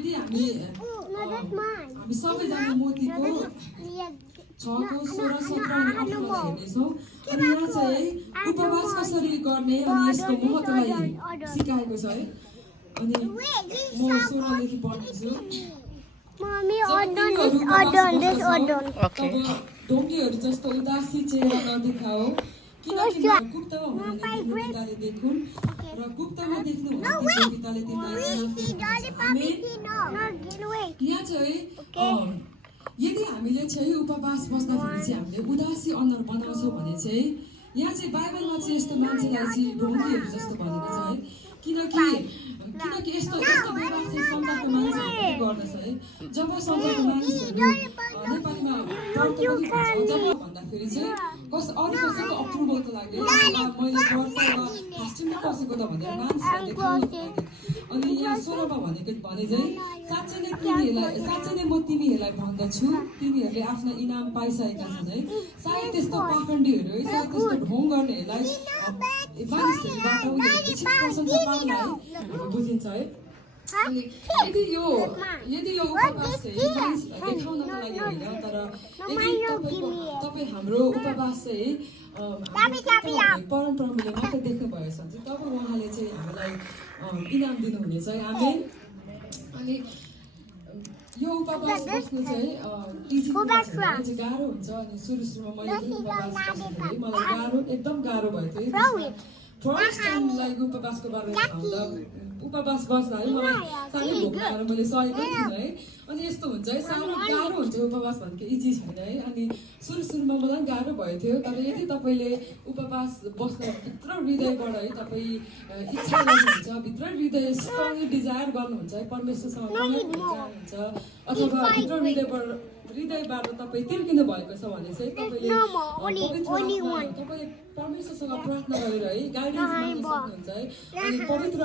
यदि हामी सबैजना मोतीको 6को 16 17 अनि 18 हेर्नेछौँ अनि यहाँ चाहिँ उपवास कसरी गर्ने अनि यसको महत्त्वलाई सिकाएको छ है अनि म 16 देखि पढ्नेछु Mommy, order this order. Okay. ढोंगीहरू जस्तो उदासी चेहरा नदेखाओ किनकि गुप्तमा हुने पिताले देखुन् र गुप्तमा देख्नु हुने पिताले तिमीलाई यहाँ चाहिँ यदि हामीले चाहिँ उपवास बस्दाखेरि चाहिँ हामीले उदासी अनुहार बनाउँछौँ भने चाहिँ यहाँ चाहिँ बाइबलमा चाहिँ यस्तो मान्छेलाई चाहिँ ढोंगीहरू जस्तो भनेको छ है किनकि यस्तो व्यवहार चाहिँ संसारको मानिसहरूले गर्दछ है जब संसारको मानिसहरू नेपालीमा जब भन्दाखेरि चाहिँ अरू कसैको अप्रुभलको लागि मैले व्रत वा फास्टिङमा बसेको त भनेर मानिसहरूले देखाउनको लागि अनि यहाँ 16मा भने चाहिँ साँच्चै नै म तिमीहरूलाई भन्दछु तिमीहरूले आफ्ना इनाम पाइसकेका छन् है सायद त्यस्तो पाखण्डीहरू है सायद त्यस्तो ढोङ गर्नेहरूलाई मानिसहरूबाट उनीहरूको छिटो प्रशंसा पाउन है बुझिन्छ है अनि यदि यो उपवास चाहिँ मानिसहरूलाई देखाउनको लागि होइन तर यदि तपाईँ हाम्रो उपवास चाहिँ परमप्रभुले मात्र देख्नु भएछ भने चाहिँ तब उहाँले चाहिँ हामीलाई इनाम दिनुहुनेछ है आमेन अनि यो उपवास बस्नु चाहिँ इजी गाह्रो हुन्छ अनि सुरुमा मैले उपवास बस्दाखेरि मलाई एकदम गाह्रो भयो थियो फर्स्ट टाइम लाइक उपवासको बारेमा भन्दा उपवास बस्दा है मलाई साह्रै भोक लागेर मैले सकेको थिइनँ है अनि यस्तो हुन्छ है साह्रो गाह्रो हुन्छ उपवास भनेको इजी छैन है अनि सुरुमा मलाई गाह्रो भएको थियो तर यदि तपाईँले उपवास बस्न भित्र हृदयबाट है तपाईँ इच्छा गर्नुहुन्छ भित्र हृदय स्ट्रङली डिजायर गर्नुहुन्छ है परमेश्वरसँग कनेक्ट हुन चाहनुहुन्छ अथवा भित्र हृदयबाट तपाईँ तिर्किनु भएको छ भने चाहिँ तपाईँले परमेश्वरसँग प्रार्थना गरेर है गाइडेन्स माग्न सक्नुहुन्छ है अनि पवित्र